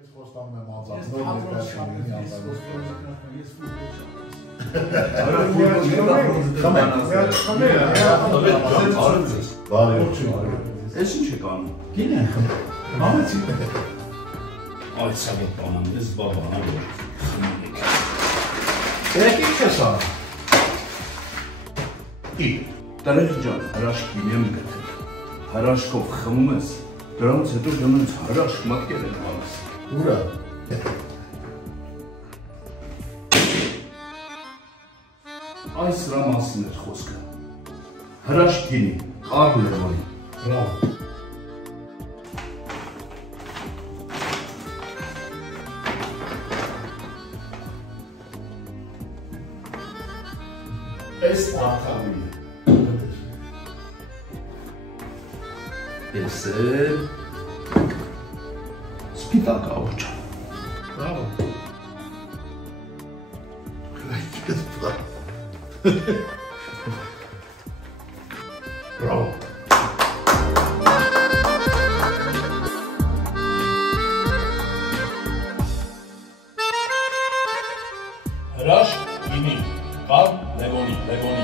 Ես խոստանում եմ անձամբ։ Ես ինչ եք անում։ Գին են խմում։ Համեցի։ Այդ սավոտ բանան, ես բաբան, ավոր խմում եք։ Երեք ինչ ես անում։ Տրեղ ջան, հրաշք գինի եմ գտել։ Հրաշքով խմում ես, դրանց հետո գնանց հրաշք մտքեր են հալիս։ Ուրա։ Այս սրա մասին էր խոսքը։ Հրաշք գինի, Կարլ Լևոնի։ Բրավո։ Այս արտավին է։ Ես էլ սպիտակ աղջան։ Բրավո։ Բրավո։ Հրաշք գինի, Կարլ Լևոնի։